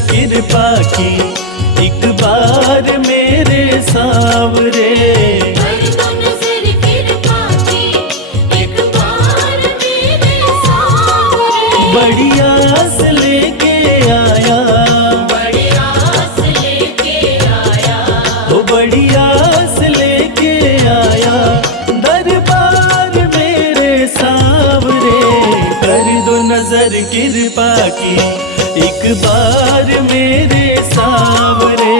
कृपा की एक बार मेरे सांवरे। कर दो नजर कृपा की एक बार मेरे सांवरे। बड़ी आस लेके आया, बड़ी आस लेके आया, ओ बड़ी आस लेके आया दरबार मेरे सांवरे। कर दो नजर कृपा की एक बार मेरे सांवरे।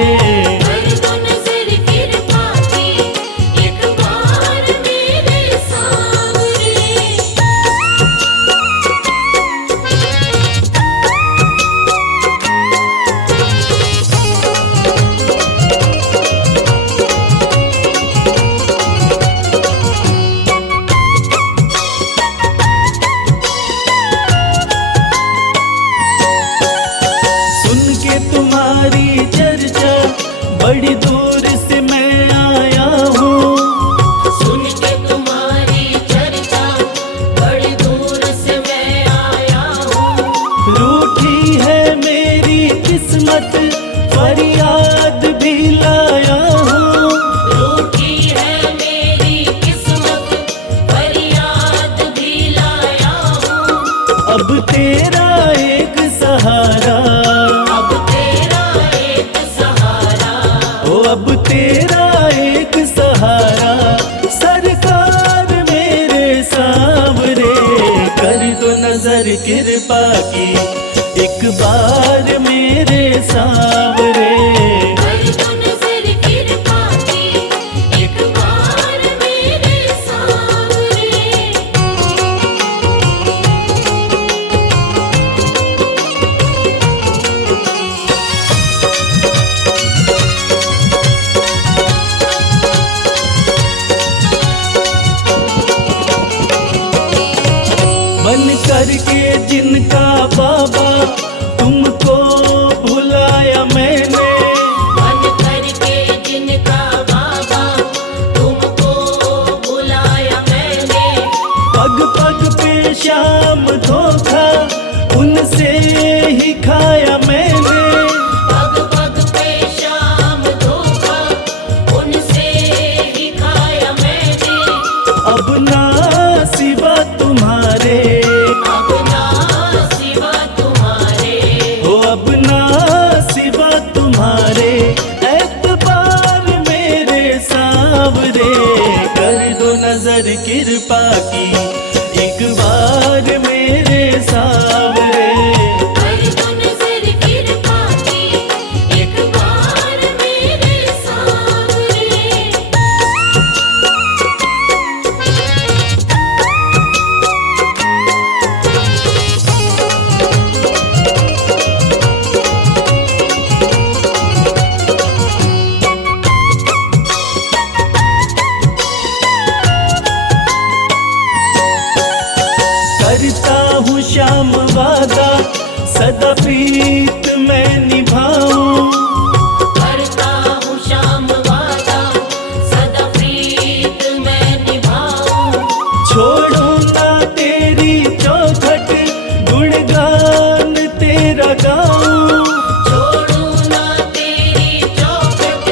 कर दो नजर कृपा की एक बार मेरे सांवरे। सुन के तुम्हारी चर्चा बड़ी दूर से मैं आया हूँ। सुन के तुम्हारी चर्चा बड़ी दूर से मैं आया हूँ। रूठी है मेरी किस्मत फरियाद भी लाया हूँ। रूठी है मेरी किस्मत फरियाद भी लाया हूँ। अब तेरा एक सहारा, अब तेरा एक सहारा, ओ अब तेरा एक सहारा सरकार मेरे सांवरे। कर दो नजर कृपा की एक बार मेरे सांवरे। कर दो नजर कृपा की एक बार मेरे सांवरे। बन करके जिनका बाबा तुमको भुलाया मैंने। बन करके जिनका बाबा तुमको बुलाया मैंने। पग पग पे शाम धोखा उनसे ही खाया मैंने। पग पग पे शाम धोखा उनसे ही खाया मैंने। अब ना सिवा तुम्हारे, अब ना सिवा तुम्हारे, हो अब ना सिवा तुम्हारे एतबार मेरे सांवरे। कर दो नजर कृपा की एक बार मेरे सांवरे। कर दो नजर कृपा की एक बार मेरे सांवरे। करता हूँ श्याम वादा सदा प्रीत मैं निभाऊं। करता हूँ श्याम वादा सदा प्रीत मैं निभाऊं। छोड़ूंगा तेरी चौखट गुणगान तेरा गाऊं। छोड़ू ना तेरी चौखट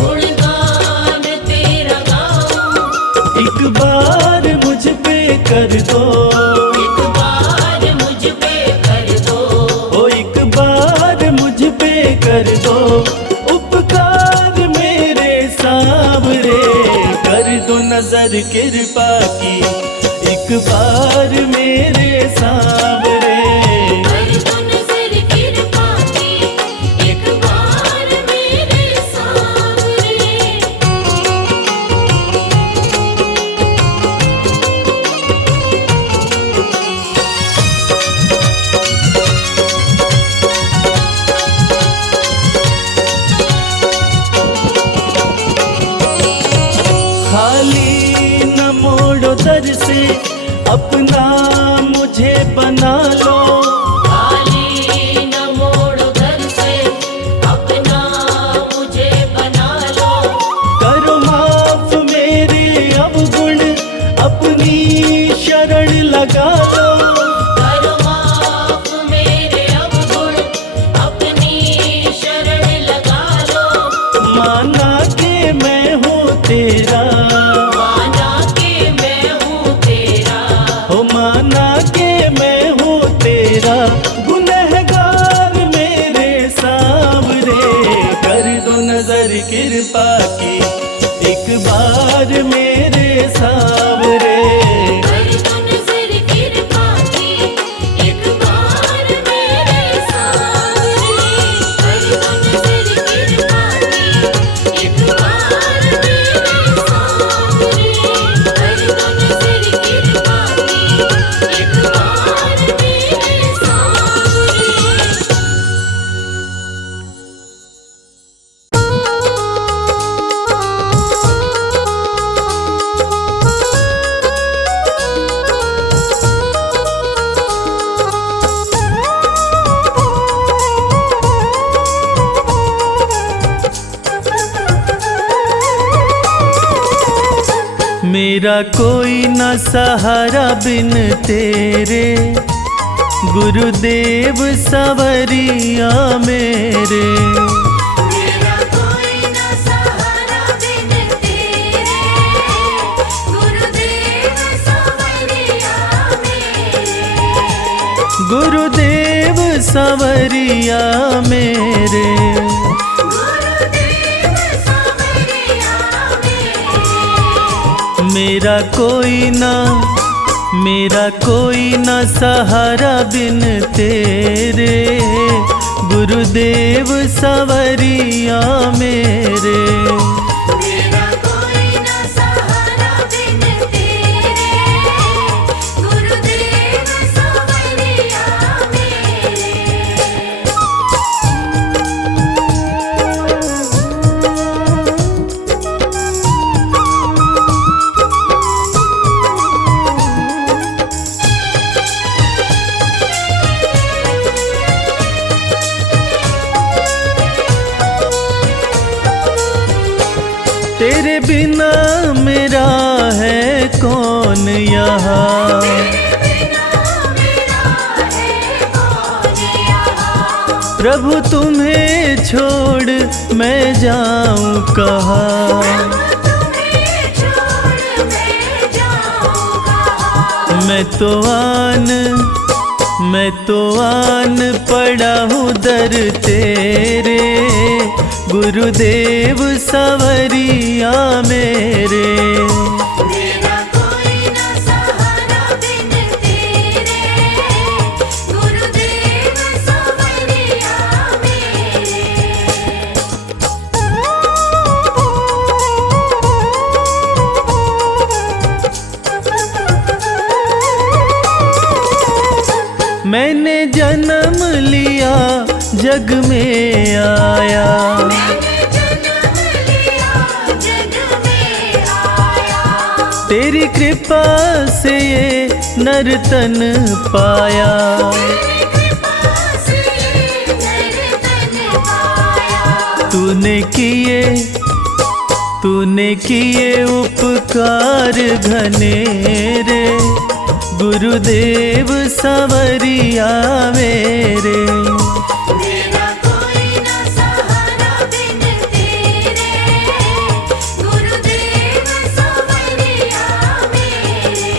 गुणगान तेरा गाऊं। एक बार मुझ पे कर दो, एक बार मुझ पे कर दो। ओ एक बार मुझ पे कर दो उपकार मेरे सांवरे। कर दो नजर कृपा की एक बार मेरे सांवरे। कर दो नजर कृपा की एक बार मेरे सांवरे। खाली न मोड़ो दर से अपना मुझे बना लो। खाली न मोड़ो दर से अपना मुझे बना लो। करो माफ मेरे अवगुण अपनी शरण लगा लो। करो माफ मेरे अवगुण अपनी कृपा की, एक बार मेरे सांवरे। कर दो नजर कृपा की, एक बार मेरे सांवरे। कर दो नजर कृपा की, एक बार मेरे सांवरे। कर दो नजर कृपा की, एक बार मेरे सांवरे। मेरा कोई न सहारा बिन तेरे, गुरुदेव सवरिया मेरे। मेरा कोई न सहारा बिन तेरे, गुरुदेव सवरिया मेरे। गुरुदेव सवरिया मेरे। गुरुदेव सवरिया मेरे। मेरा कोई न सहारा बिन तेरे, गुरुदेव सवरिया मेरे। मेरा कोई न सहारा बिन तेरे, गुरुदेव सवरिया मेरे। तेरे बिना मेरा है कौन यहाँ, प्रभु तुम्हें छोड़ मैं जाऊं कहाँ। मैं तो आन पड़ा हूँ दर तेरे, गुरुदेव सवरिया मेरे। मेरा कोई न सहारा बिन तेरे, गुरुदेव सवरिया मेरे। मैंने जन्म लिया जग में आया, मैंने जन्म लिया जग में आया। तेरी कृपा से ये नर्तन पाया। तेरी कृपा से नर्तन पाया। तूने किए उपकार घनेरे, गुरुदेव सवरिया मेरे। मेरा कोई न सहारा बिन तेरे, गुरुदेव सवरिया मेरे।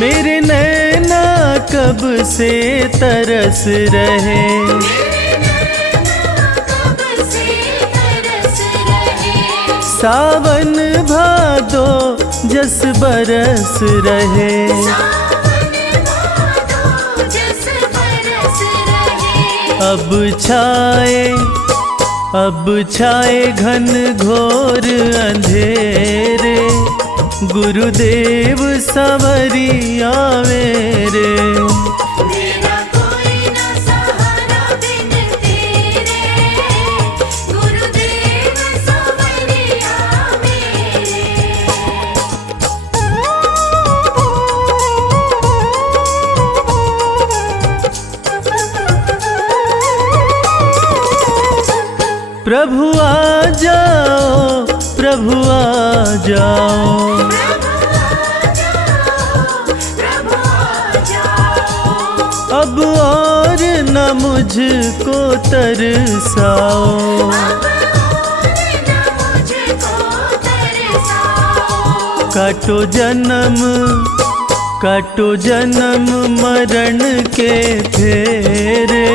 मेरे नैना कब से तरस रहे, सावन भादो जस बरस रहे। अब छाए घन घोर अंधेरे, गुरुदेव सवरिया मेरे। मेरा कोई न सहारा बिन तेरे, गुरुदेव सवरिया मेरे। प्रभु आ जाओ, प्रभु आ जाओ, अब और मुझको तरसाओ। अब और न मुझको तरसाओ। काटो जन्म मरण के फेरे,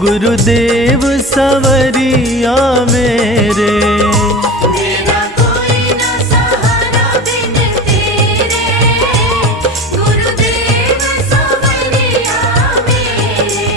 गुरुदेव सवरिया मेरे। मेरा कोई न सहारा बिन तेरे, गुरुदेव सवरिया मेरे।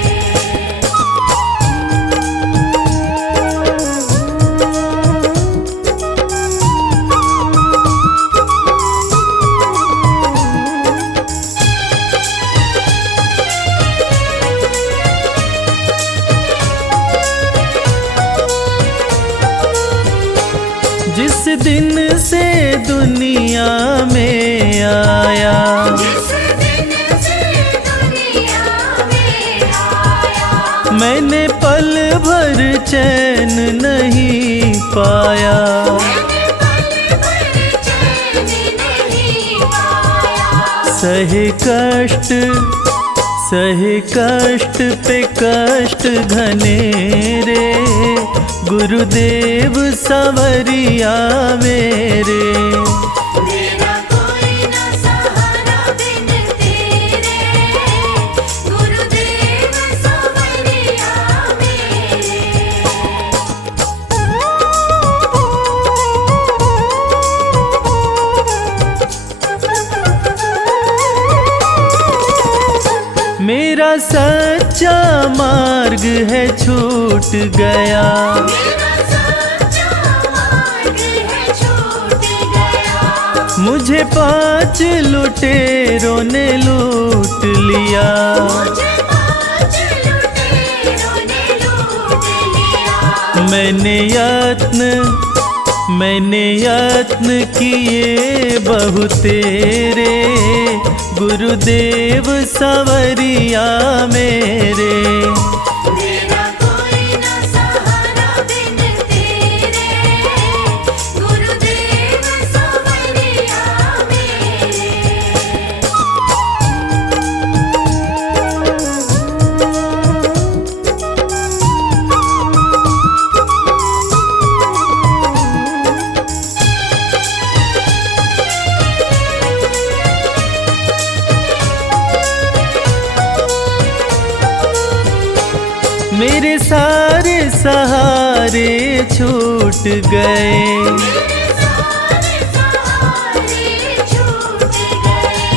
जिस दिन से दुनिया में आया, जिस दिन से दुनिया में आया, मैंने पल भर चैन नहीं पाया। मैंने पल भर चैन नहीं पाया। सहे कष्ट पे कष्ट घनेरे, गुरुदेव सवरिया मेरे। मेरा कोई न सहारा बिन तेरे, गुरुदेव सवरिया मेरे। मेरा सच्चा मार्ग है छूट गया, मेरा सच्चा मार्ग है छूट गया। मुझे 5 लुटेरों ने लूट लिया। मुझे 5 लुटेरों ने लूट लिया। मैंने यत्न किए बहु तेरे, गुरुदेव सवरिया मेरे। मेरा कोई न सहारा बिन तेरे, गुरुदेव सवरिया मेरे। मेरे सारे सहारे छूट गए, मेरे सारे सहारे छूट गए।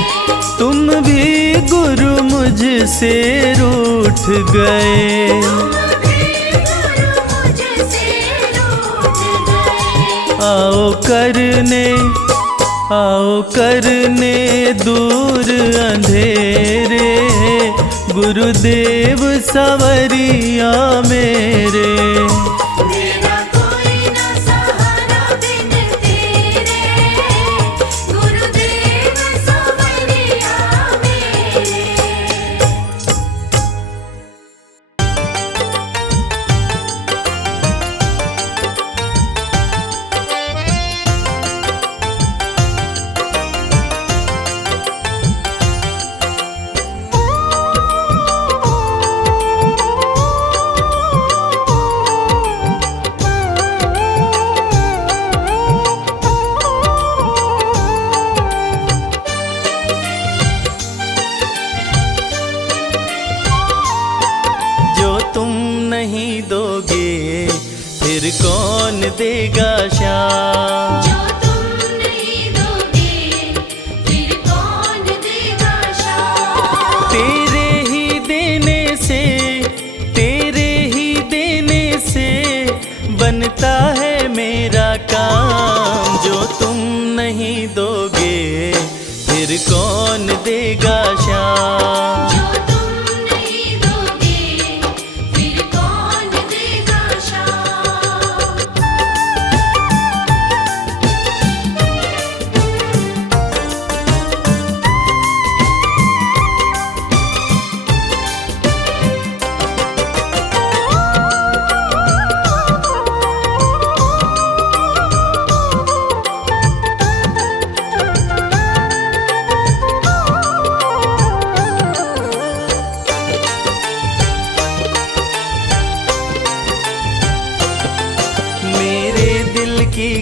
तुम भी गुरु मुझसे रूठ गए। तुम भी गुरु मुझसे रूठ गए। आओ करने दूर अंधेरे, गुरुदेव सवरिया मेरे। मेरा कोई न सहारा बिन तेरे, गुरुदेव सवरिया मेरे। फिर कौन देगा श्याम। जो तुम नहीं दोगे फिर कौन देगा श्याम। तेरे ही देने से बनता है मेरा काम। जो तुम नहीं दोगे फिर कौन देगा श्याम। जो तुम नहीं दोगे फिर कौन देगा श्याम।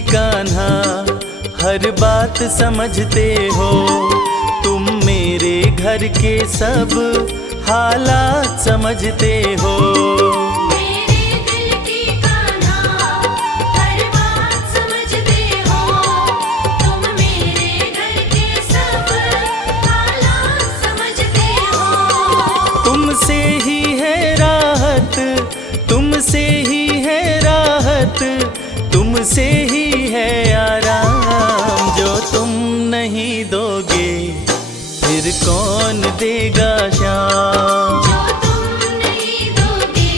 कान्हा हर बात समझते हो, तुम मेरे घर के सब हालात समझते हो। मेरे दिल की कान्हा हर बात समझते हो, तुम मेरे घर के सब हालात समझते हो। तुमसे ही है राहत, तुमसे ही है राहत, तुमसे ही है आराम। जो तुम नहीं दोगे फिर कौन देगा शाम। जो तुम नहीं दोगे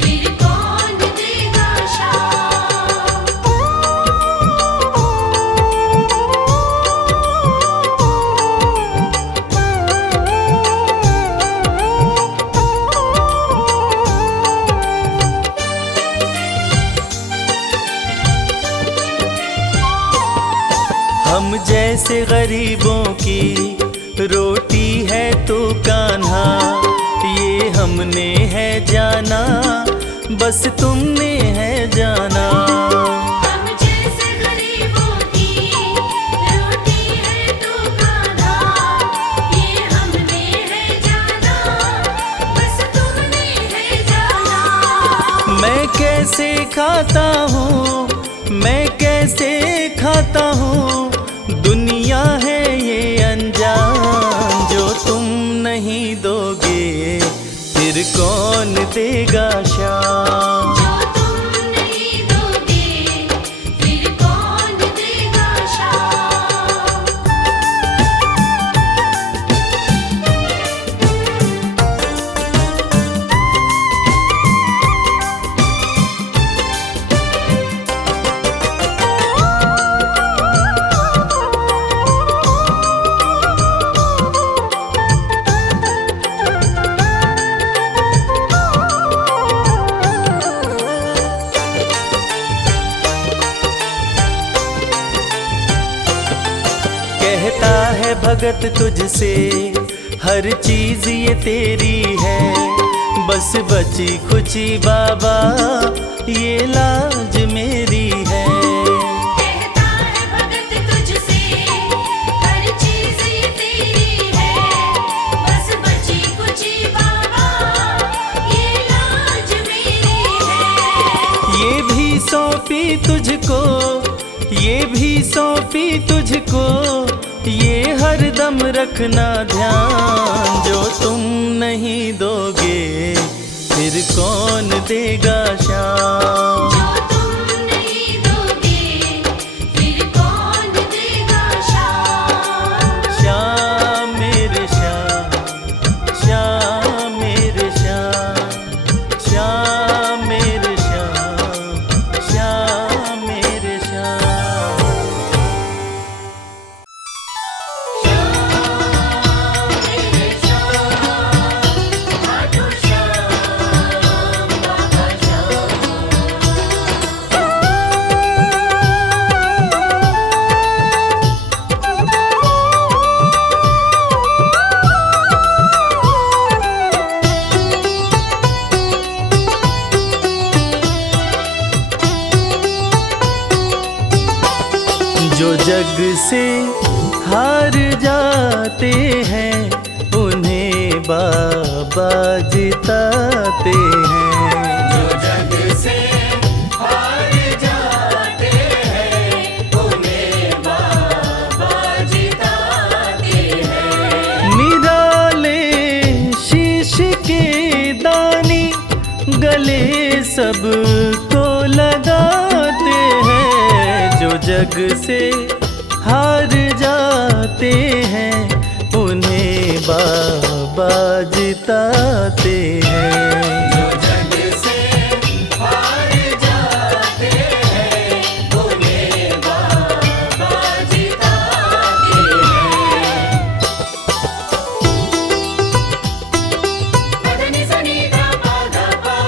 फिर कौन देगा शाम। हम जैसे गरीबों की रोटी है तो कान्हा, ये हमने है जाना, बस तुमने है जाना। हम जैसे गरीबों की रोटी है तो कान्हा, ये हमने है जाना, बस तुमने है जाना। मैं कैसे खाता हूँ, मैं कैसे खाता हूँ, दुनिया है ये अनजान। जो तुम नहीं दोगे फिर कौन देगा शाम। जो तुम नहीं दोगे फिर कौन देगा शाम। कहता है भगत तुझसे हर चीज ये तेरी है, बस बची खुची बाबा ये लाज मेरी है। कहता है भगत तुझसे हर चीज ये तेरी है, बस बची कुची बाबा ये लाज मेरी है। ये भी सौंपी तुझको, ये भी सौंपी तुझको, ये हर दम रखना ध्यान। जो तुम नहीं दोगे फिर कौन देगा शाम। जो तुम नहीं दोगे फिर कौन देगा शाम। श्याम मेरे श्याम, श्याम मेरे श्याम, श्याम मेरे श्याम, श्याम मेरे श्याम। जो जग से हार जाते हैं उन्हें बाबा जिताते हैं। जो जग से हार जाते हैं उन्हें बाबा जिताते हैं। निराले शीश के दानी गले सबको लगाते हैं। जो जग से हार जाते हैं उन्हें बाबा जिताते हैं। जो जग से हार जाते हैं उन्हें बाबा जिताते हैं। धनी सनी धा पा धा पा,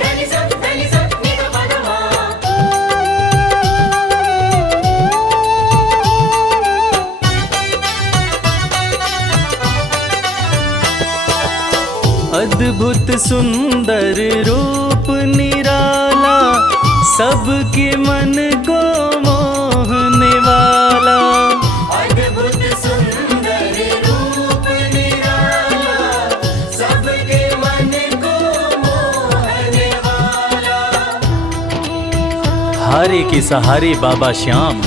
धनी सा नि धा पा धा मा। अद्भुत सुंदर रूप निराला सबके मन को मोहने वाला। अद्भुत सुंदर रूप निराला, सबके मन को मोहने वाला। हारे के सहारे बाबा श्याम,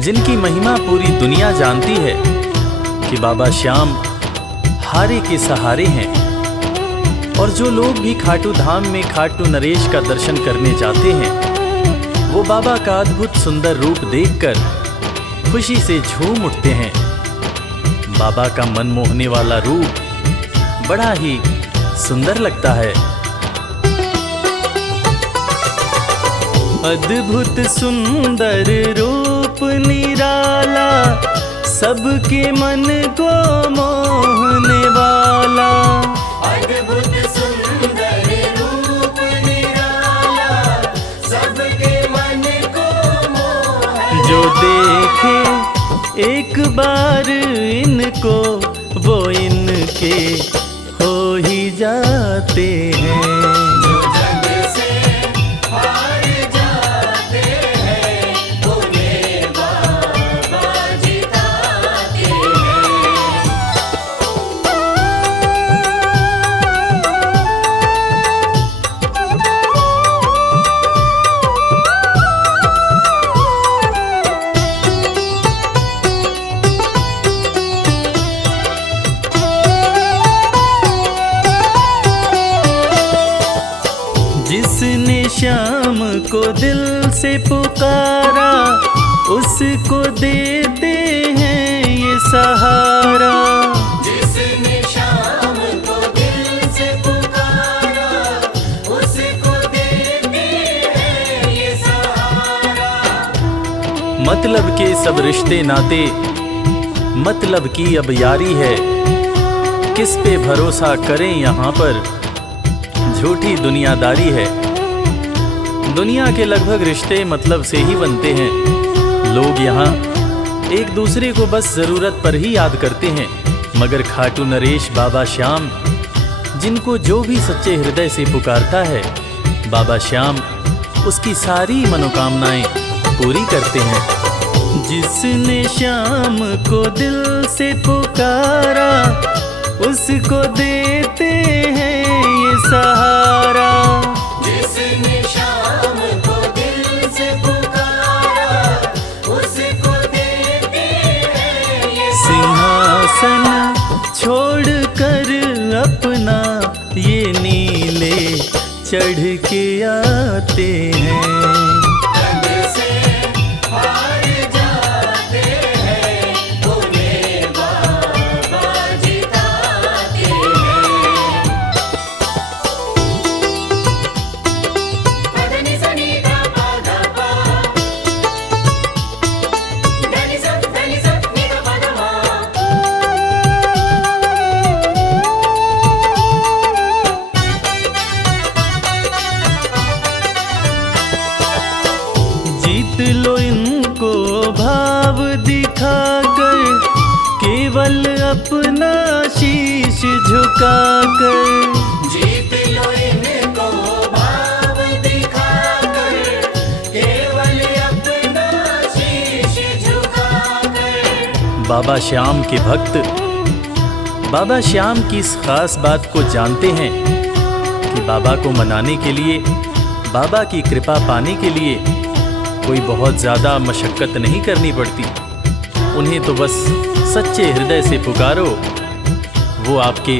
जिनकी महिमा पूरी दुनिया जानती है कि बाबा श्याम हारे के सहारे हैं। और जो लोग भी खाटू धाम में खाटू नरेश का दर्शन करने जाते हैं, वो बाबा का अद्भुत सुंदर रूप देखकर खुशी से झूम उठते हैं। बाबा का मन मोहने वाला रूप बड़ा ही सुंदर लगता है। अद्भुत सुंदर रूप निराला, सबके मन को मोहने वाला। अद्भुत सुंदर रूप निराला, सबके मन को मोहने। जो देखे एक बार इनको, वो इनके हो ही जाते हैं। जो जग से हार जाते हैं, उन्हें बाबा जिताते हैं। जिसने श्याम को दिल से पुकारा, उसको देते हैं ये सहारा। जिसने शाम को दिल से पुकारा, उसको देते हैं ये सहारा। मतलब के सब रिश्ते नाते, मतलब की अब यारी है। किस पे भरोसा करें यहाँ पर, झूठी दुनियादारी है। दुनिया के लगभग रिश्ते मतलब से ही बनते हैं। लोग यहाँ एक दूसरे को बस जरूरत पर ही याद करते हैं, मगर खाटू नरेश बाबा श्याम, जिनको जो भी सच्चे हृदय से पुकारता है, बाबा श्याम उसकी सारी मनोकामनाएं पूरी करते हैं। जिसने श्याम को दिल से पुकारा, उसको देते हैं ये सहारा। जिसने शाम को दिल से पुकारा, उसको देते हैं ये सिंहासन छोड़कर अपना ये नीले चढ़ के आते हैं। जग से हार जाते हैं, उन्हें बाबा जिताते हैं। पदनि सनि धा पा धा पा, धनि सा नि धा पा धा मा। जीत लो इनको भाव दिखाकर, केवल अपना शीश झुकाकर। जीत लो इनको भाव दिखाकर, केवल अपना शीश झुकाकर। बाबा श्याम के भक्त बाबा श्याम की इस खास बात को जानते हैं कि बाबा को मनाने के लिए, बाबा की कृपा पाने के लिए कोई बहुत ज़्यादा मशक्क़त नहीं करनी पड़ती। उन्हें तो बस सच्चे हृदय से पुकारो, वो आपके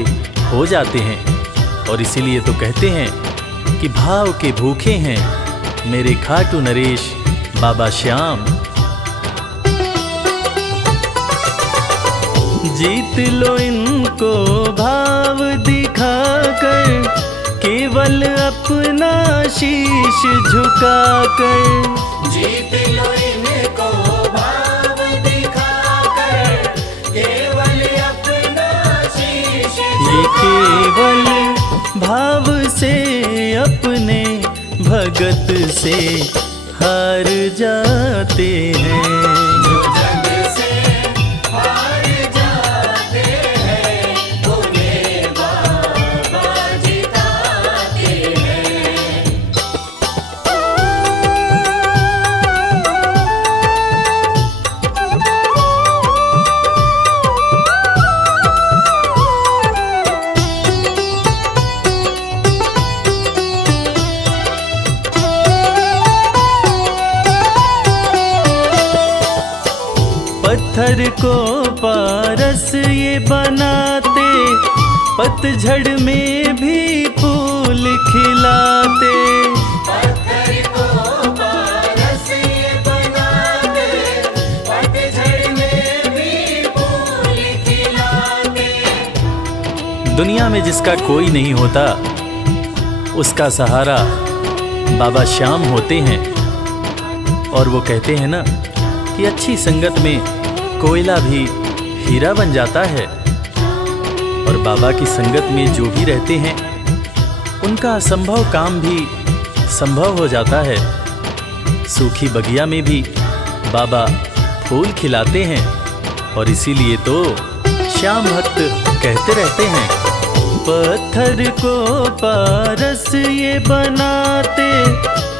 हो जाते हैं। और इसीलिए तो कहते हैं कि भाव के भूखे हैं मेरे खाटू नरेश बाबा श्याम। जीत लो इनको भाव दिखाकर, केवल अपना शीश झुकाकर। जीत लो इनको भाव दिखाकर, केवल अपना शीश ये केवल भाव से अपने भगत से हार जाते हैं। जो जग से हार जाते हैं, उन्हें बाबा जिताते हैं। पत्थर को पारस ये बनाते, पतझड़ में भी फूल खिलाते। पत्थर को पारस ये बनाते, पतझड़ में भी फूल खिलाते। दुनिया में जिसका कोई नहीं होता, उसका सहारा बाबा श्याम होते हैं। और वो कहते हैं ना कि अच्छी संगत में कोयला भी हीरा बन जाता है। और बाबा की संगत में जो भी रहते हैं, उनका असंभव काम भी संभव हो जाता है। सूखी बगिया में भी बाबा फूल खिलाते हैं। और इसीलिए तो श्याम भक्त कहते रहते हैं, पत्थर को पारस ये बनाते,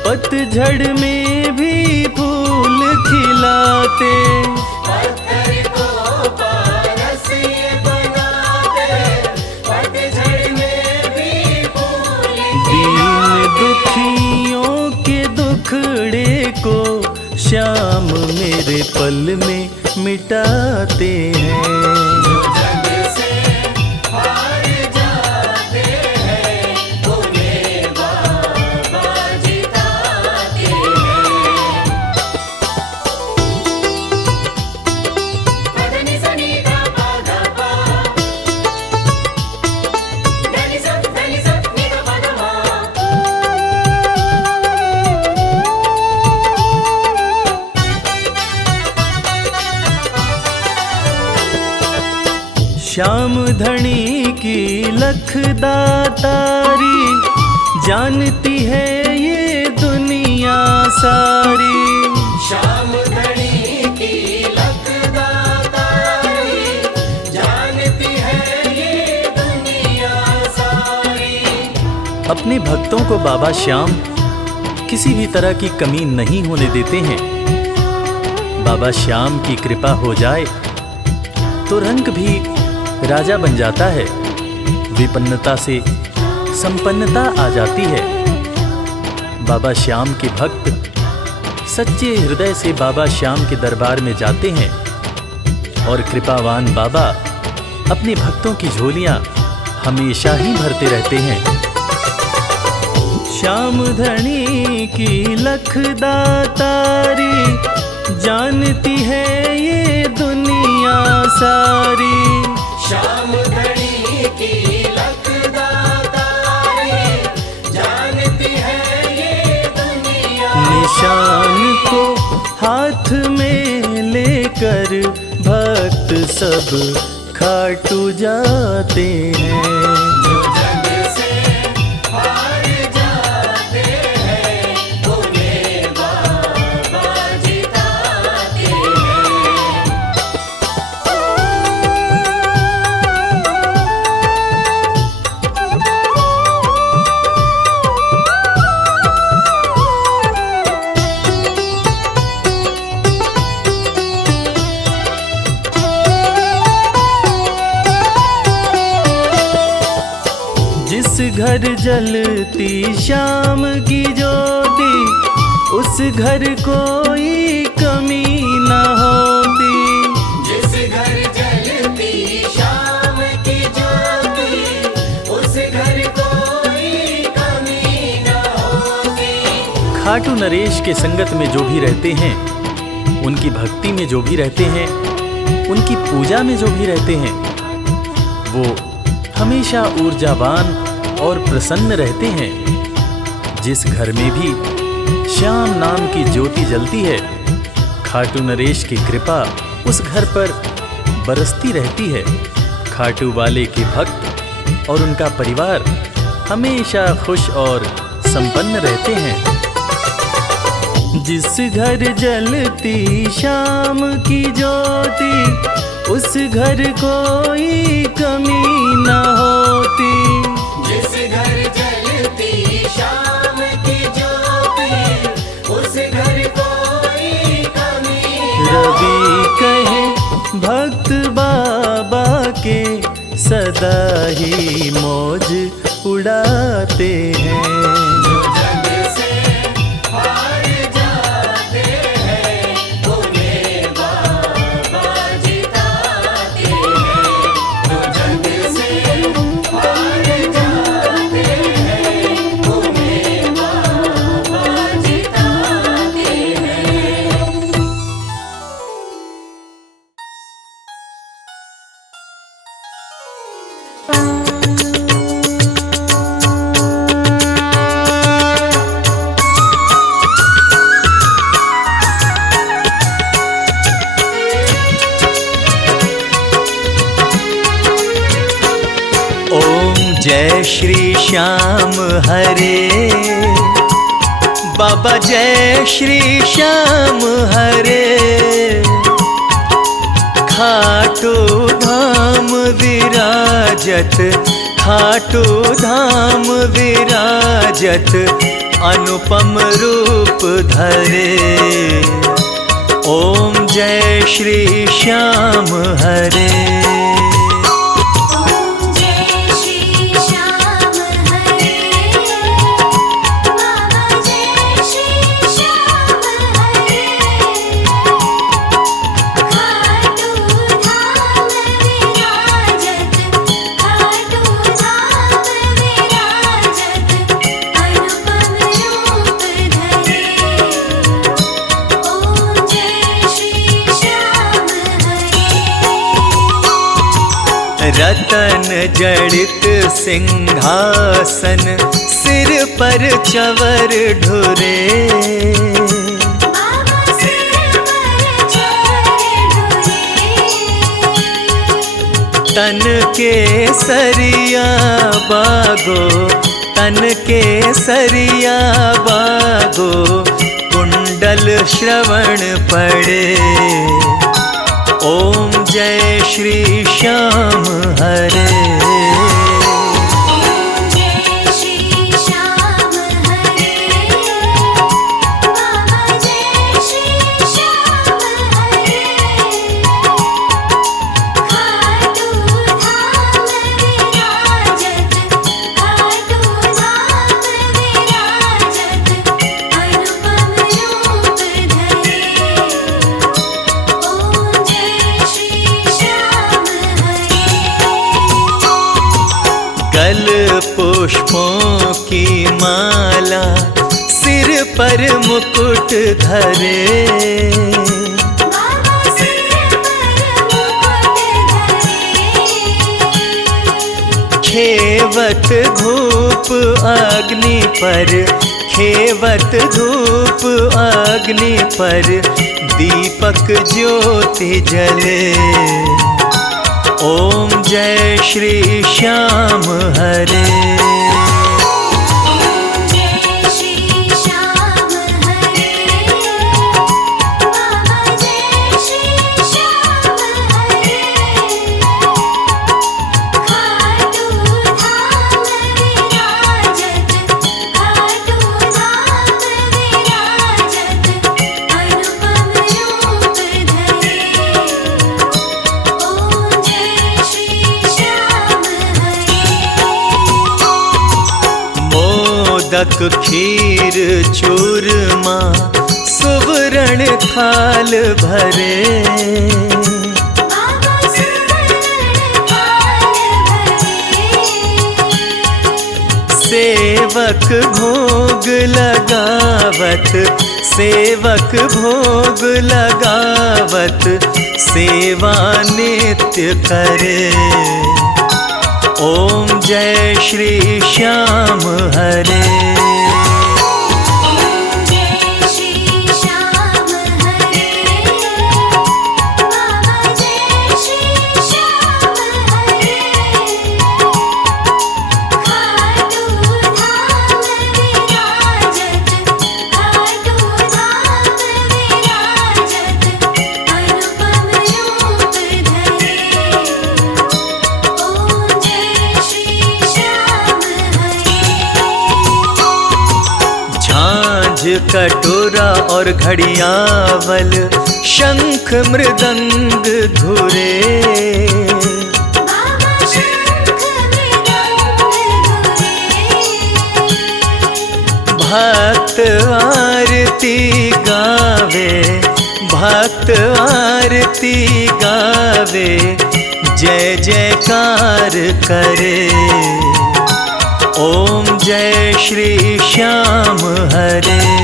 पतझड़ में भी फूल खिलाते। पत्थर को पारस ये बनाते, पतझड़ में भी फूल दीन दुखियों के दुखड़े को श्याम मेरे पल में मिटाते हैं। जग से हार जाते हैं, उन्हें बाबा जिताते हैं। पदनि सनि धा पा धा पा, धनि सा नि धा पा धा मा। श्याम धनी की लखदातारी, जानती है ये दुनिया सारी। श्याम धनी की लखदातारी, जानती है ये दुनिया सारी। अपने भक्तों को बाबा श्याम किसी भी तरह की कमी नहीं होने देते हैं। बाबा श्याम की कृपा हो जाए तो रंग भी राजा बन जाता है। विपन्नता से संपन्नता आ जाती है। बाबा श्याम के भक्त सच्चे हृदय से बाबा श्याम के दरबार में जाते हैं। और कृपावान बाबा अपने भक्तों की झोलियां हमेशा ही भरते रहते हैं। श्याम धनी की लखदातारी, जानती है ये दुनिया सारी। श्याम धनी की लखदातारी, जानती है ये दुनिया। निशान को हाथ में लेकर भक्त सब खाटू जाते हैं। जग से हार जाते हैं, उन्हें बाबा जिताते हैं। जिस घर जलती श्याम की ज्योति, उस घर कोई कमी न होती। जिस घर जलती श्याम की ज्योति, उस घर कोई कमी न होती। खाटू नरेश के संगत में जो भी रहते हैं, उनकी भक्ति में जो भी रहते हैं, उनकी पूजा में जो भी रहते हैं, वो हमेशा ऊर्जावान और प्रसन्न रहते हैं। जिस घर में भी श्याम नाम की ज्योति जलती है, खाटू नरेश की कृपा उस घर पर बरसती रहती है। खाटू वाले के भक्त और उनका परिवार हमेशा खुश और संपन्न रहते हैं। जिस घर जलती श्याम की ज्योति, उस घर कोई कमी न होती। जिस घर जलती श्याम की ज्योति, उस घर कोई कमी न रवि कहे भक्त बाबा के, सदा ही मौज उड़ाते हैं। जग से हार जाते हैं, उन्हें बाबा जय श्री श्याम हरे, बाबा जय श्री श्याम हरे। खाटू धाम विराजत, खाटू धाम विराजत, अनुपम रूप धरे। ओम जय श्री श्याम हरे। रतन जड़ित सिंहासन, सिर पर चवर ढुरे। तन के सरिया बागो, तन के सरिया बागो, कुंडल श्रवण पड़े। ओम जय श्री श्याम हरे। कल पुष्पों की माला, सिर पर मुकुट धरे। खेवत धूप अग्नि पर, खेवत धूप अग्नि पर, दीपक ज्योति जले। ओम जय श्री श्याम हरे। मोदक खीर चूरमा, सुवर्ण थाल भरे। सेवक भोग लगावत, सेवक भोग लगावत, सेवा नित्य करे। ओम जय श्री श्याम हरे। कटोरा और घड़ियावल, शंख मृदंग धुरे। भक्त आरती गावे, भक्त आरती गावे, जय जयकार करे। ओम जय श्री श्याम हरे।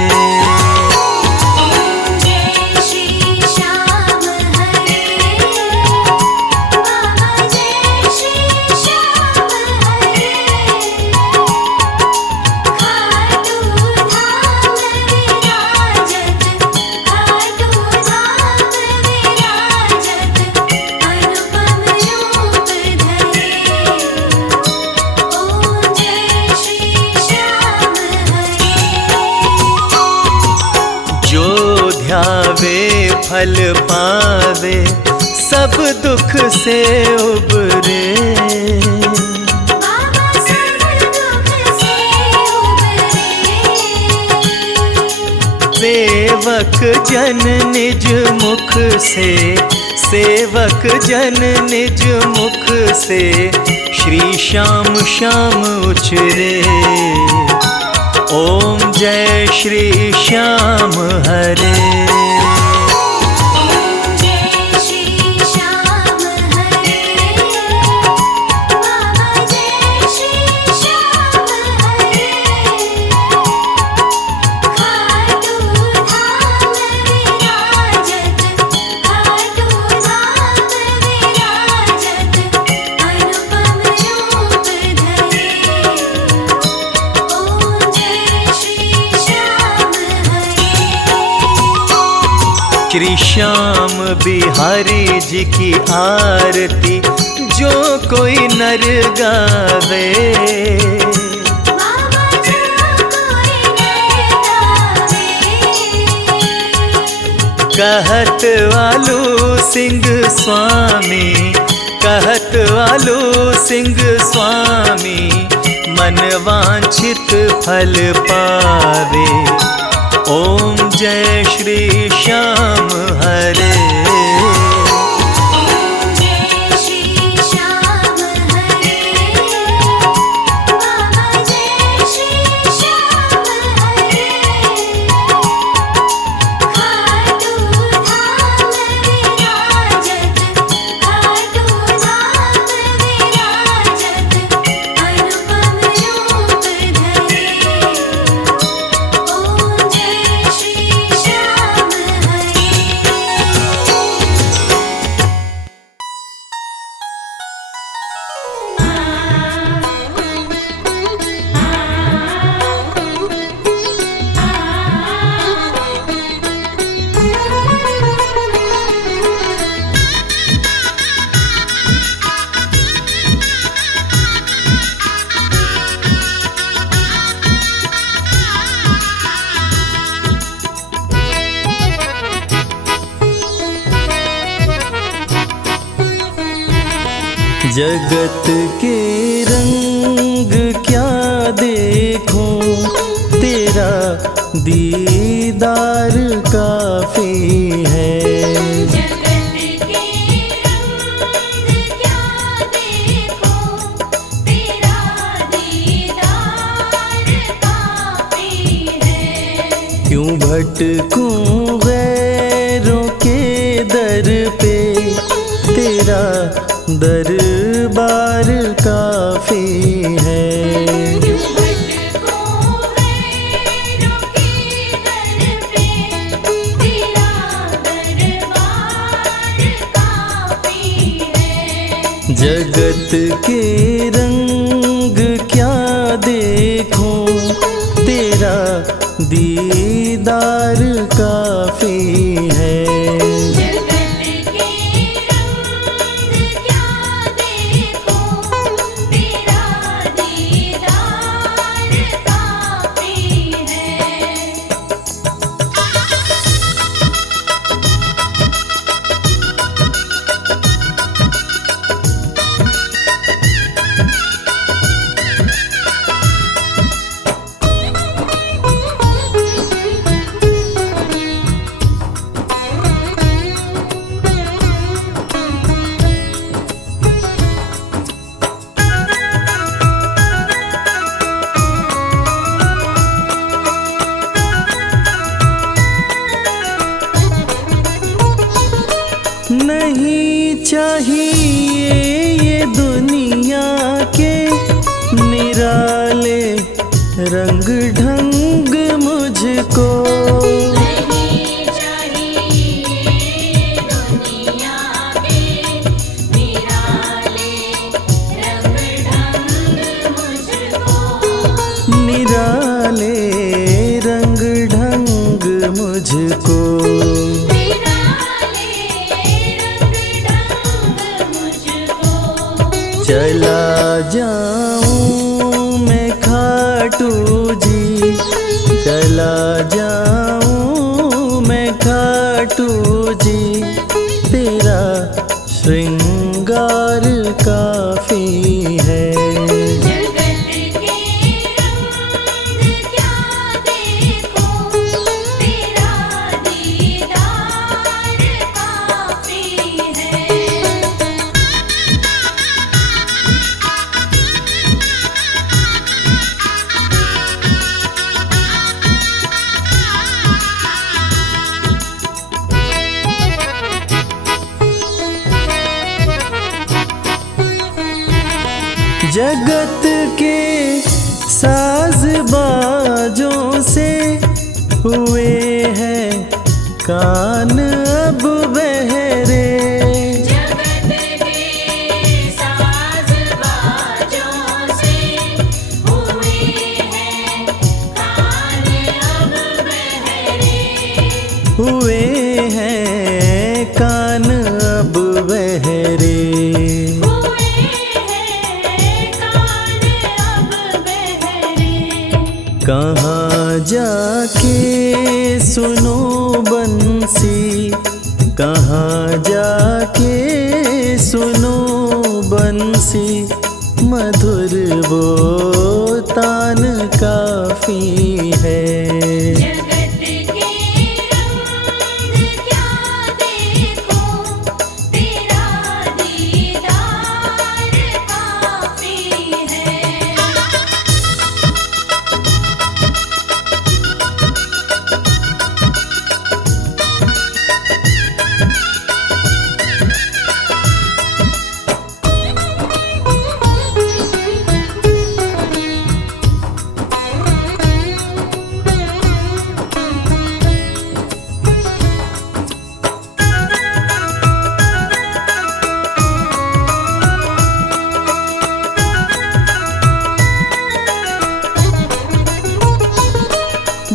फल पावे, सब दुख से उबरे। बाबा सब दुख से उबरे। सेवक जन निज मुख से, सेवक जन निज मुख से, श्री श्याम श्याम उचरे। ओम जय श्री श्याम हरे। ओम जय श्री श्याम हरे। बाबा जय श्री श्याम हरे। खाटू धाम विराजत, खाटू धाम विराजत, अनुपम रूप धरे। ओम जय श्री श्याम हरे। श्री श्याम बिहारी जी की आरती जो कोई नर गावे। बाबा जो कोई नर गावे। कहत वालू सिंह स्वामी, कहत वालू सिंह स्वामी, मन वांछित फल पावे। ओम जय श्री श्याम हरे। ओम जय श्री श्याम हरे। बाबा जय श्री श्याम हरे। खाटू धाम विराजत, खाटू धाम विराजत, अनुपम रूप धरे। ओम जय श्री श्याम हरे। जगत के रंग क्या देखूं, तेरा दीदार काफी है। जगत के रंग क्या देखूं, तेरा दीदार काफी है। क्यों भटकूं गैरों के दर पे, तेरा दरबार काफी है। क्यों भटकूं गैरों के दर पे, तेरा दरबार काफी है। जगत के रंग क्या देखूं, तेरा दीदार काफी है। जगत के रंग क्या देखूं, तेरा दीदार काफी है। नहीं चाहिए ये दुनिया के निराले रंग ढंग मुझको। नहीं चाहिए दुनिया के निराले रंग ढंग मुझको। निराले रंग ढंग मुझको। चला जाऊं मैं खाटू जी, चला जाऊं मैं खाटू जी, जगत के साज बाजों से हुए हैं कान अब बहरे। जगत के साज बाजों से हुए हैं कान अब बहरे। हुए हैं कान अब बहरे। हुए हैं कान अब बहरे। कहाँ जाके सुनो बंसी, कहाँ जाके सुनो बंसी, मधुर वो तान काफी है। जगत के रंग क्या देखो, तेरा दीदार काफी है।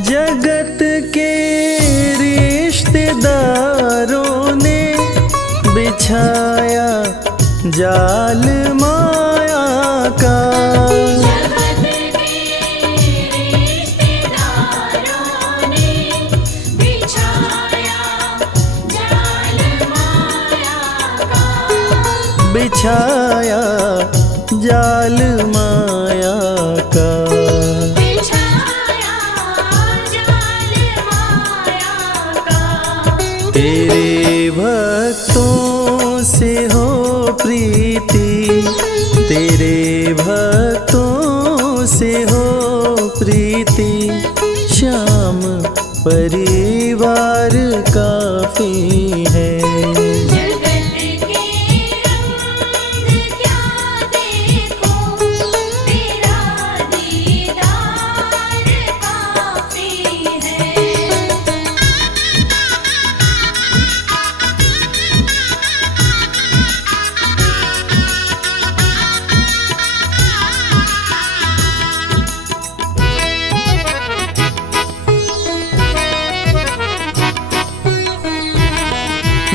जगत के रिश्तेदारों ने बिछाया जाल माया का। जगत के रिश्तेदारों ने बिछाया जाल माया का। बिछाया जाल माया का। बिछाया जाल माया का। तेरे भक्तों से हो प्रीति, तेरे भक्तों से हो प्रीति, श्याम परिवार काफी है। जगत के रंग क्या देखो, तेरा दीदार काफी है।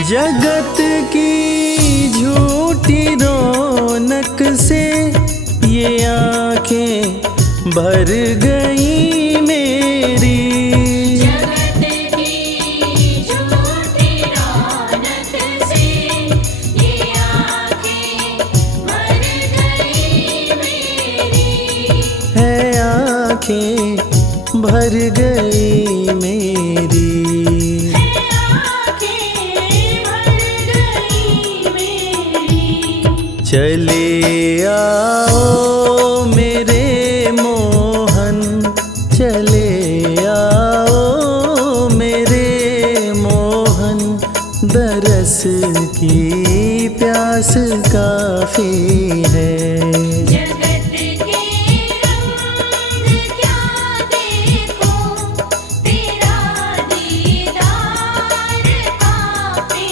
जगत की झूठी रौनक से ये आंखें भर गई मेरी। जगत की झूठी रौनक से ये आँखें भर गई मेरी। है आंखें भर गई मेरी। आँखें भर गई मेरी। चले आओ मेरे मोहन, चले आओ मेरे मोहन, दरस की प्यास काफी है। जगत के रंग क्या देखो, तेरा दीदार काफी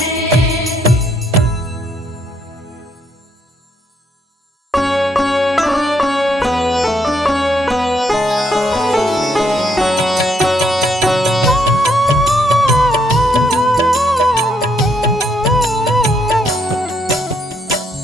है।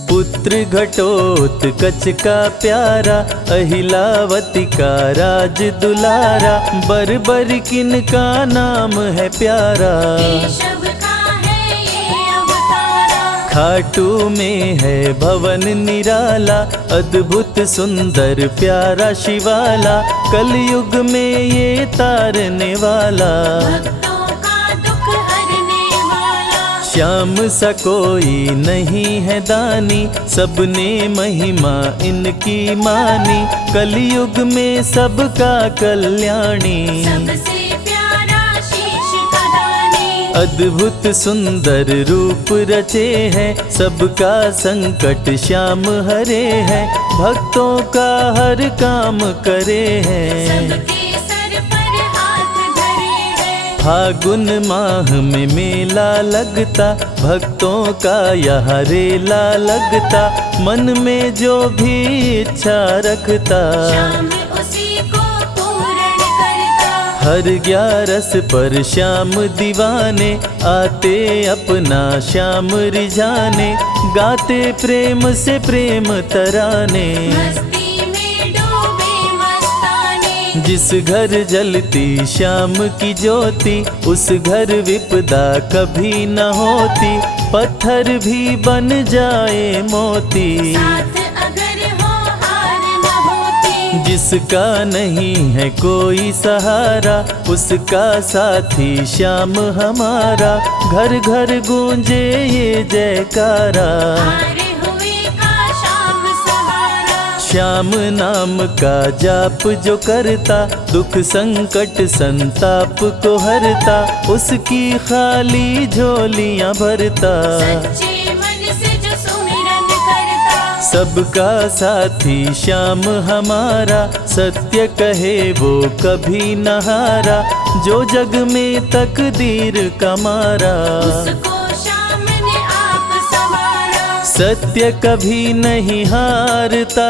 पुत्र घटोत्कच का प्यारा, अहिलावती का राज दुलारा, बरबर किन का नाम है प्यारा। केशव का है ये अवतारा। खाटू में है भवन निराला, अद्भुत सुंदर प्यारा शिवाला, कलयुग में ये तारने वाला। भक्तों का दुख हरने वाला। श्याम सा कोई नहीं है दानी, सबने महिमा इनकी मानी, कलयुग में सबका कल्याणी। सबसे प्यारा शीश का दानी। अद्भुत सुंदर रूप रचे हैं, सबका संकट श्याम हरे हैं, भक्तों का हर काम करे हैं। सबके सर पर हाथ धरे हैं। फागुन माह में मेला लगता, भक्तों का यहाँ रेला लगता, मन में जो भी इच्छा रखता, श्याम उसी को पूर्ण करता। हर 11 पर श्याम दीवाने, आते अपना श्याम रिझाने, गाते प्रेम से प्रेम तराने। मस्ती में डूबे मस्ताने। जिस घर जलती श्याम की ज्योति, उस घर विपदा कभी न होती, पत्थर भी बन जाए मोती। साथ अगर हो हार न होती। जिसका नहीं है कोई सहारा, उसका साथी श्याम हमारा, घर घर गूंजे ये जयकारा। हारे हुए का श्याम सहारा। श्याम नाम का जाप जो करता, दुख संकट संताप को हरता, उसकी खाली झोलियां भरता। सच्चे मन से जो सुमिरन करता। सबका साथी श्याम हमारा, सत्य कहे वो कभी न हारा, जो जग में तकदीर का मारा। उसको श्याम ने आप संवारा। सत्य कभी नहीं हारता,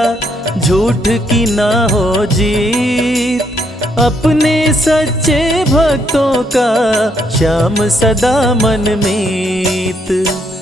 झूठ की ना हो जीत, अपने सच्चे भक्तों का श्याम सदा मन मीत।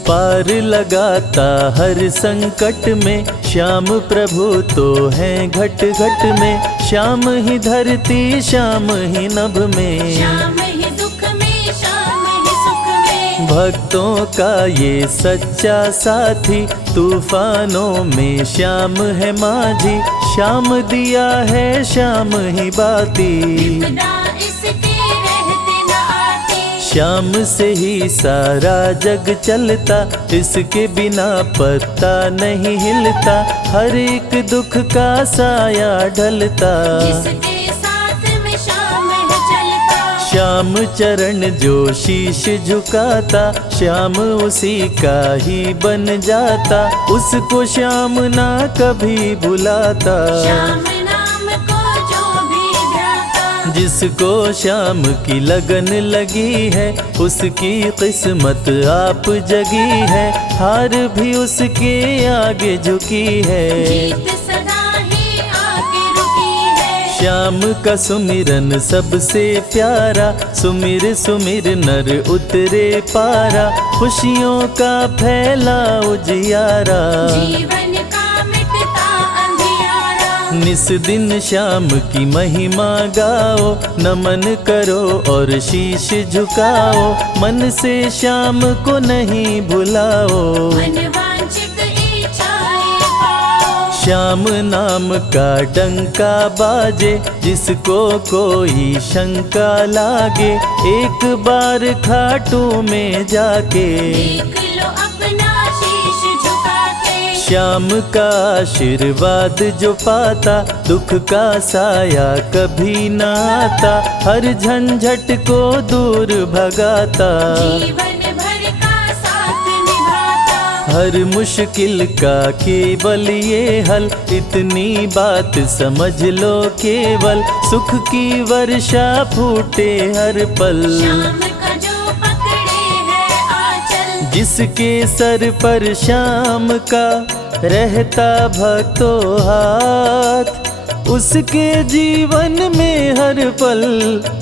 पार लगाता हर संकट में, श्याम प्रभु तो हैं घट घट में, श्याम ही धरती श्याम ही नभ में, श्याम ही दुख में श्याम ही सुख में। भक्तों का ये सच्चा साथी, तूफानों में श्याम है माझी, श्याम दिया है श्याम ही बाती। विपदा इसके रहते न आती। श्याम से ही सारा जग चलता, इसके बिना पत्ता नहीं हिलता, हर एक दुख का साया ढलता। जिसके साथ में श्याम है चलता। श्याम चरण जो शीश झुकाता, श्याम उसी का ही बन जाता, उसको श्याम ना कभी भुलाता। श्याम नाम को जो भी ध्याता। जिसको श्याम की लगन लगी है, उसकी किस्मत आप जगी है, हार भी उसके आगे झुकी है। जीत सदा ही आके रुकी है। श्याम का सुमिरन सबसे प्यारा, सुमिर सुमिर नर उतरे पारा, खुशियों का फैला उजियारा। जीवन का मिटता अंधियारा। निस दिन श्याम की महिमा गाओ, नमन करो और शीश झुकाओ, मन से श्याम को नहीं भुलाओ। मन वांछित इच्छाएं पाओ। श्याम नाम का डंका बाजे, जिसको कोई शंका लागे, एक बार खाटू में जाके देख लो अपना शीश झुका के। श्याम का आशीर्वाद जो पाता, दुख का साया कभी न आता, हर झंझट को दूर भगाता। जीवन भर का साथ निभाता। हर मुश्किल का केवल ये हल, इतनी बात समझ लो केवल, सुख की वर्षा फूटे हर पल। श्याम का जो पकड़े है आंचल। जिसके सर पर श्याम का रहता भक्तों हाथ, उसके जीवन में हर पल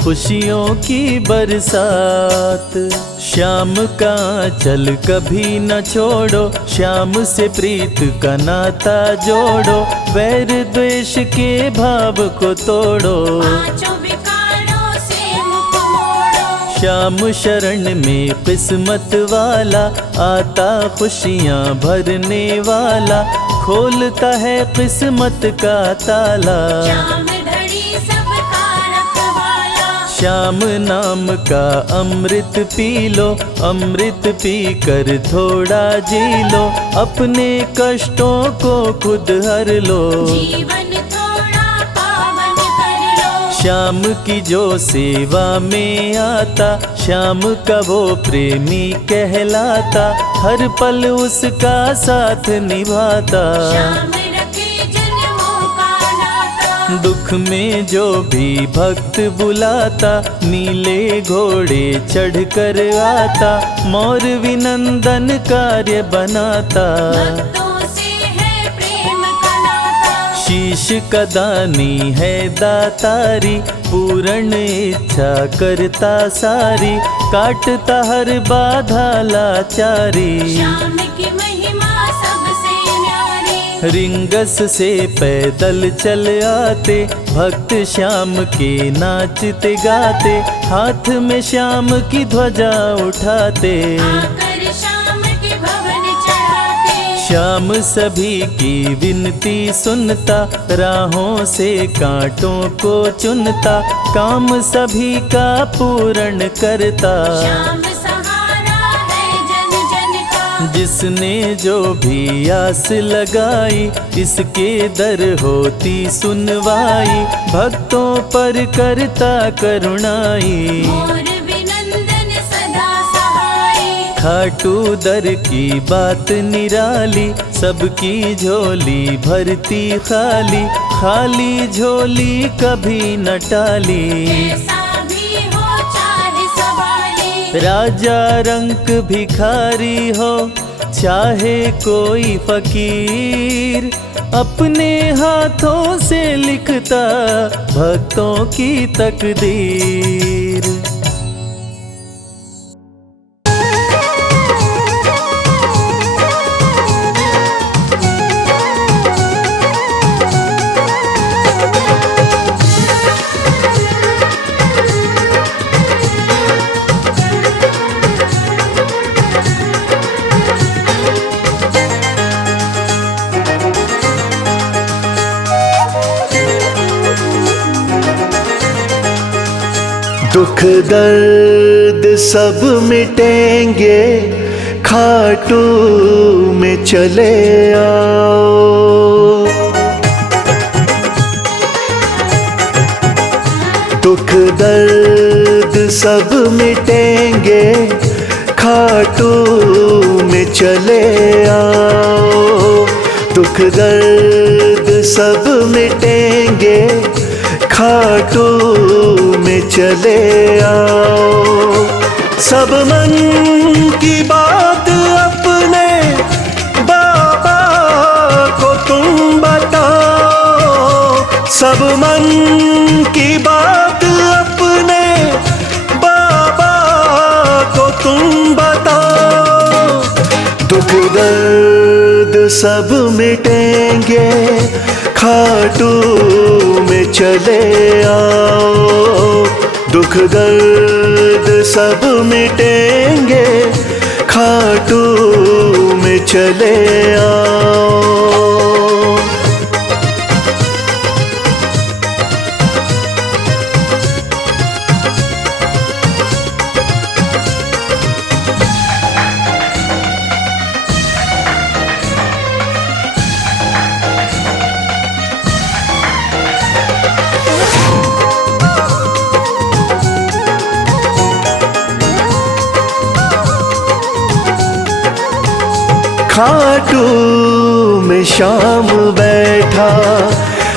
खुशियों की बरसात। श्याम का आंचल कभी न छोड़ो, श्याम से प्रीत का नाता जोड़ो, वैर द्वेष के भाव को तोड़ो। पांचों विकारों से मुख मोड़ो। श्याम शरण में किस्मत वाला, आता खुशियाँ भरने वाला, खोलता है किस्मत का ताला। श्याम धड़ी सबका रखवाला। श्याम नाम का अमृत पी लो, अमृत पी कर थोड़ा जी लो, अपने कष्टों को खुद हर लो। जीवन थोड़ा पावन कर लो। श्याम की जो सेवा में आता, श्याम का वो प्रेमी कहलाता, हर पल उसका साथ निभाता। श्याम रखे जन्मों का नाता, दुख में जो भी भक्त बुलाता, नीले घोड़े चढ़ कर आता, मोर विनंदन कार्य बनाता। भक्तों से है प्रेम का नाता, शीश का दानी है दातारी, पूर्ण इच्छा करता सारी, काटता हर बाधा लाचारी। श्याम की महिमा सबसे न्यारी, रिंगस से पैदल चल आते, भक्त श्याम के नाचते गाते, हाथ में श्याम की ध्वजा उठाते। आकर श्याम के भवन चढ़ाते, श्याम सभी की विनती सुनता, राहों से कांटों को चुनता, काम सभी का पूर्ण करता। श्याम सहारा है जन जन का, जिसने जो भी आस लगाई, इसके दर होती सुनवाई, भक्तों पर करता करुणाई। मोर विनंदन सदा सहाय, खाटू दर की बात निराली, सबकी झोली भरती खाली, खाली झोली कभी न टाली। ऐसा भी हो चाहे सवाली, राजा रंक भिखारी हो चाहे कोई फकीर, अपने हाथों से लिखता भक्तों की तकदीर। दुख दर्द सब मिटेंगे, खाटू में चले आओ। दुख दर्द सब मिटेंगे, खाटू में चले आओ। दुख दर्द सब मिटेंगे, खाटू में चले आओ। सब मन की बात अपने बाबा को तुम बताओ। सब मन की बात अपने बाबा को तुम बताओ। दुख दर्द सब मिटेंगे, खाटू में चले आओ। दुख दर्द सब मिटेंगे, खाटू में चले आओ। खाटू में श्याम बैठा,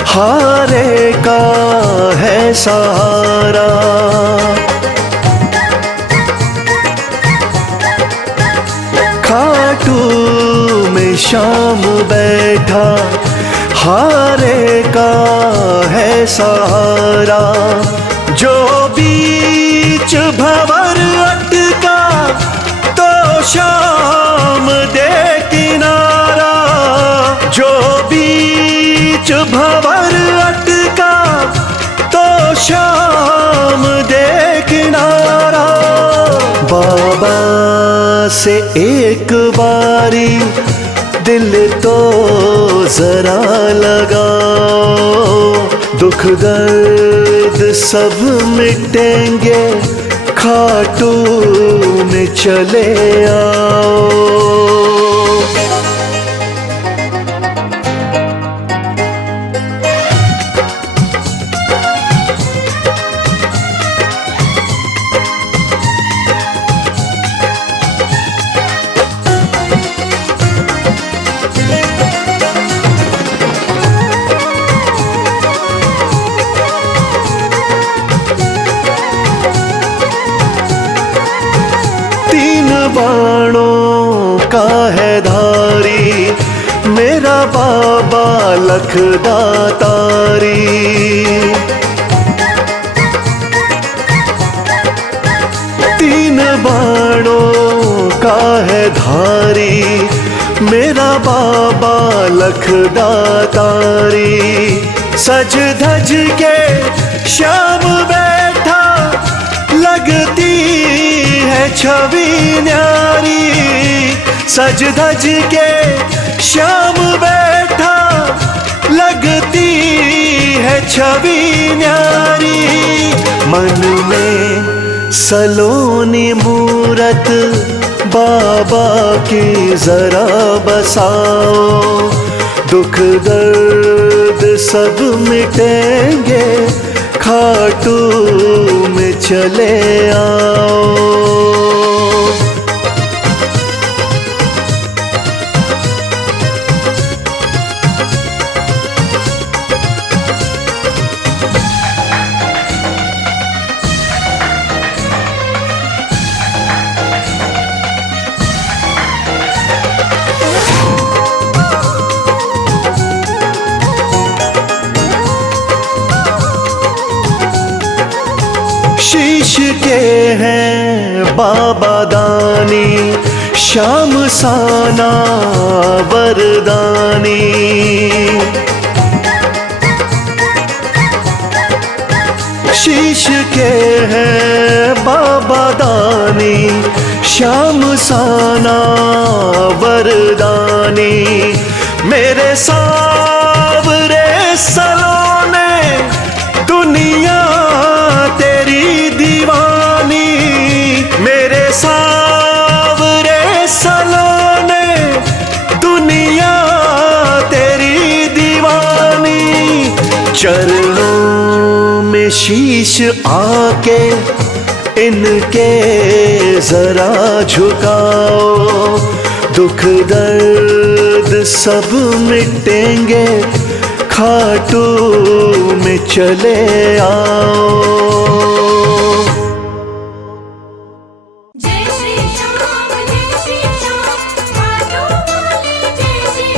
हारे का है सहारा। खाटू में श्याम बैठा, हारे का है सहारा। जो बीच भंवर अटका, तो श्याम दे किनारा। जो बीच भंवर अटका, तो श्याम दे किनारा। बाबा से एक बारी दिल तो जरा लगाओ। दुख दर्द सब मिटेंगे, खाटू में चले आओ। का है धारी, मेरा बाबा लखदातारी। तीन बाणों का है धारी, मेरा बाबा लखदातारी। सज धज के श्याम बैठा, लगती है छवि न्यारी। सज धज के श्याम बैठा, लगती है छवि न्यारी। मन में सलोनी मूरत बाबा की जरा बसाओ, दुख दर्द सब मिटेंगे, खाटू में चले आओ। शीश के हैं बाबा दानी, श्याम साना वरदानी। शीश के हैं बाबा दानी, श्याम साना वरदानी। मेरे सावरे सलोने, दुनिया तेरी दीवानी। मेरे सावरे सलोने, दुनिया तेरी दीवानी। चरणों में शीश आके इनके जरा झुकाओ, दुख दर्द सब मिटेंगे, खाटू में चले आओ। जय श्री श्याम, जय श्री श्याम, खाटू वाले जय श्री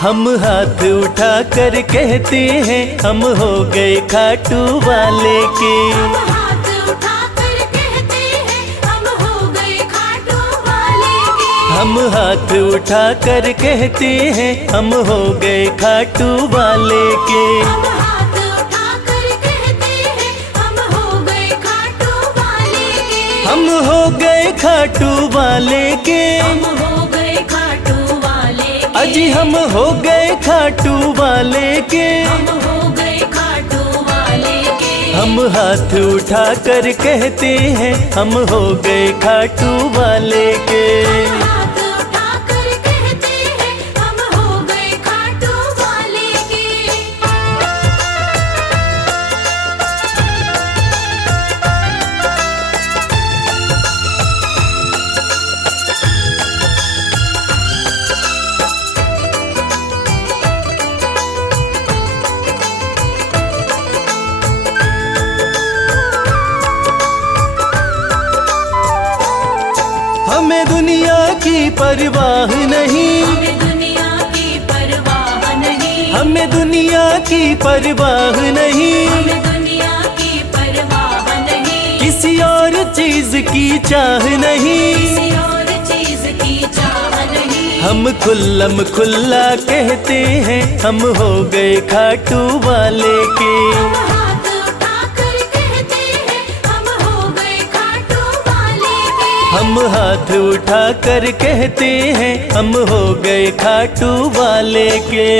हम हाथ उठा कर कहते हैं, हम हो गए खाटू वाले के। हम हाथ उठाकर कहते हैं, हम हो गए खाटू वाले के। हम हाथ उठा कर कहते हैं, हम हो गए खाटू वाले के। हम हाथ उठाकर कहते हैं, हम हो गए खाटू वाले के। हम हो गए खाटू वाले के। हम हो गए खाटू वाले के। अजी हम हो गए खाटू वाले के। हम हो गए खाटू वाले के। हम हाथ उठा कर कहते हैं, हम हो गए खाटू वाले के। हाथ उठाकर कहते हैं, हम हो गए खाटू वाले के। हमें दुनिया की परवाह नहीं, हमें दुनिया की परवाह नहीं। हमें दुनिया की परवाह नहीं। हमें दुनिया की परवाह नहीं। किसी और चीज की चाह नहीं। किसी और चीज की चाह नहीं। हम खुल्लम खुल्ला कहते हैं, हम हो गए खाटू वाले के। हम हाथ उठाकर कहते हैं, हम हो गए खाटू वाले के। हम हाथ उठा कर कहते हैं, हम हो गए खाटू वाले के।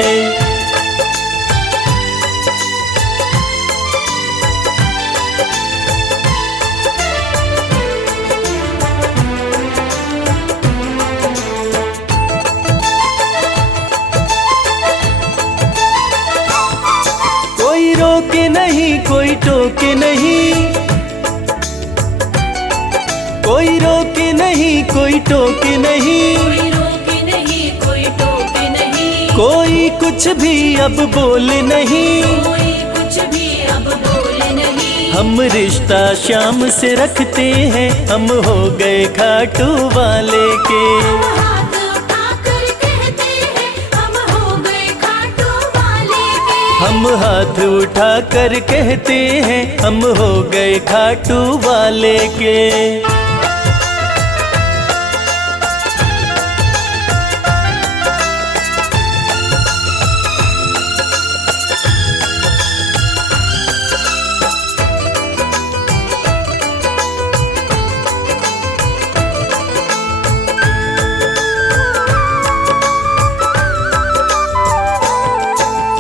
कोई रोके कोई टोके नहीं, कोई रोके नहीं, कोई टोके नहीं, कोई रोके नहीं, कोई टोके नहीं, कोई कुछ भी अब बोले नहीं, कोई कुछ भी अब बोले नहीं। हम रिश्ता श्याम से रखते हैं, हम हो गए खाटू वाले के। हाथ उठाकर कहते हैं हम हो गए खाटू वाले के। हम हाथ उठाकर कहते हैं, हम हो गए खाटू वाले के।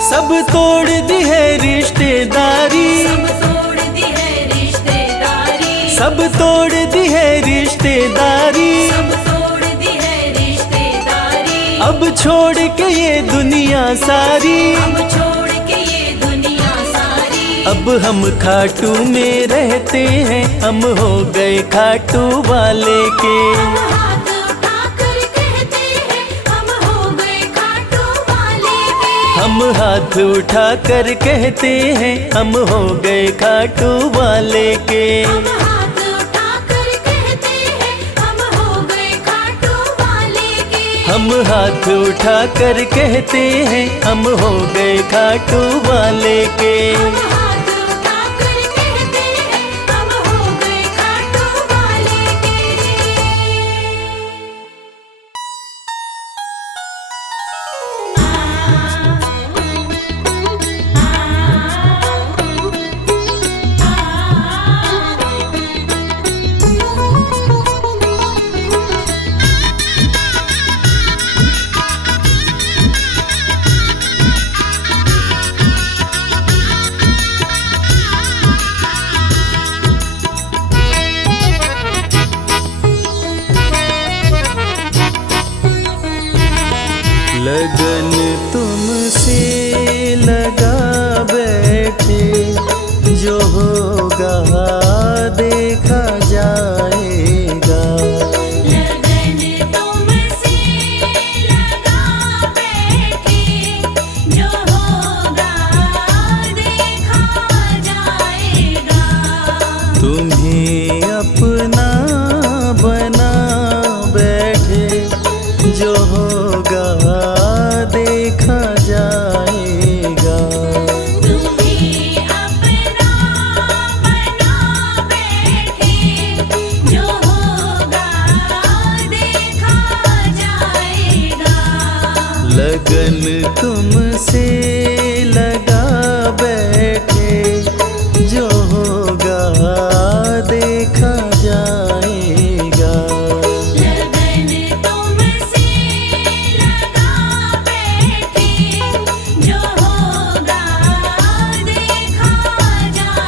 सब तोड़ दी है रिश्तेदारी, सब तोड़ दी है रिश्तेदारी, सब तोड़ दी है रिश्तेदारी, सब तोड़ दी है रिश्तेदारी। अब छोड़ के ये दुनिया सारी, अब छोड़ के ये दुनिया सारी। अब हम खाटू में रहते हैं, हम हो गए खाटू वाले के। हाथ उठाकर कहते हैं हम हो गए खाटू वाले के। हम हाथ उठाकर कहते हैं, हम हो गए खाटू वाले के। हम हाथ उठाकर कहते हैं हम हो गए खाटू वाले के। हम हाथ उठाकर कहते हैं, हम हो गए खाटू वाले के। हम हाथ उठाकर कहते हैं हम हो गए खाटू वाले के। लगन तुमसे लगा बैठे, जो होगा देखा जाएगा। लगन तुमसे लगा बैठे, जो होगा देखा जाएगा। तुम्हें अपना बना बैठे, जो होगा देखा जाएगा। तुम्हें अपना बना बैठे, जो होगा देखा जाएगा। लगन तुमसे लगा बैठे, जो होगा देखा जाएगा। लगन तुमसे लगा बैठे, जो होगा देखा जाएगा।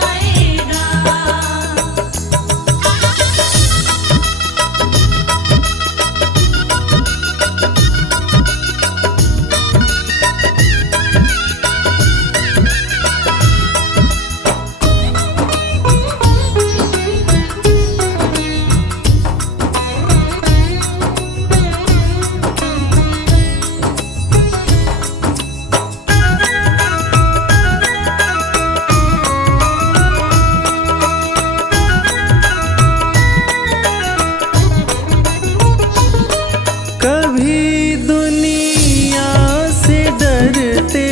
कभी दुनिया से डरते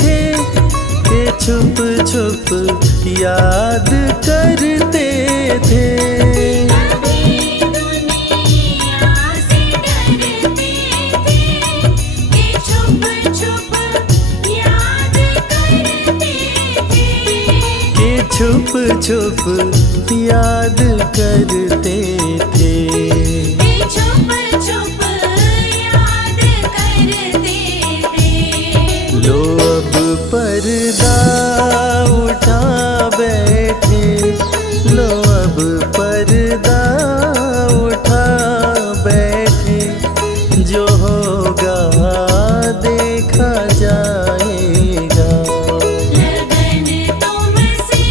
थे, कि छुप छुप याद करते थे। कभी दुनिया से डरते थे, कि छुप छुप याद करते थे। कि छुप छुप याद करते थे। छुप छुप याद करते थे। लो अब पर्दा उठा बैठे, लो अब पर्दा उठा बैठे, जो होगा देखा जाएगा। लगन तुमसे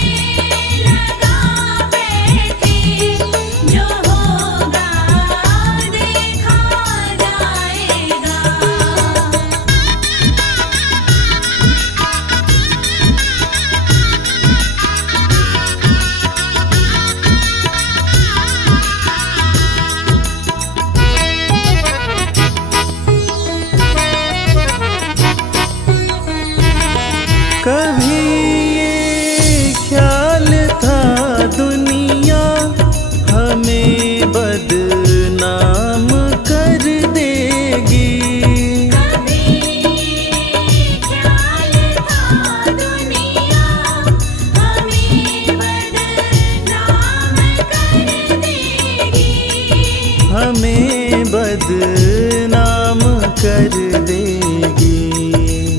हमें बदनाम कर देगी,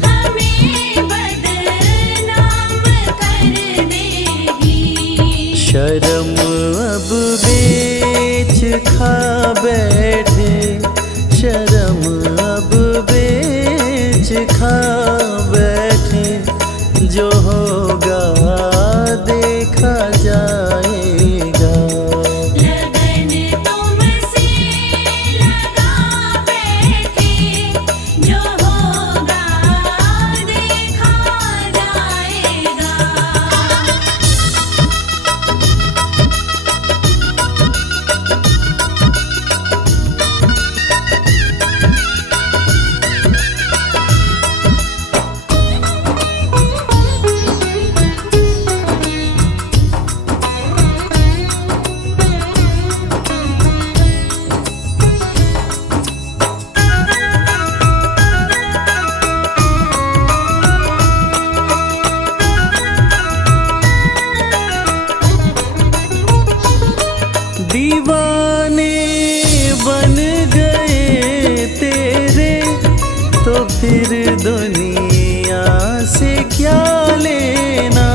हमें बदनाम कर देगी। शर्म अब बेच खा बैठे, शर्म अब बेच खा बैठे, जो होगा देखा जाएगा। लगन तुमसे लगा बैठे, जो होगा देखा जाएगा। दीवाने बन गए तेरे, तो फिर दुनिया से क्या लेना।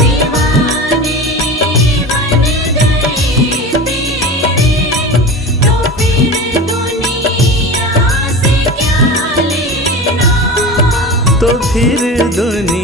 दीवाने बन गए तेरे, तो फिर दुनिया से क्या लेना। तो फिर दुनिया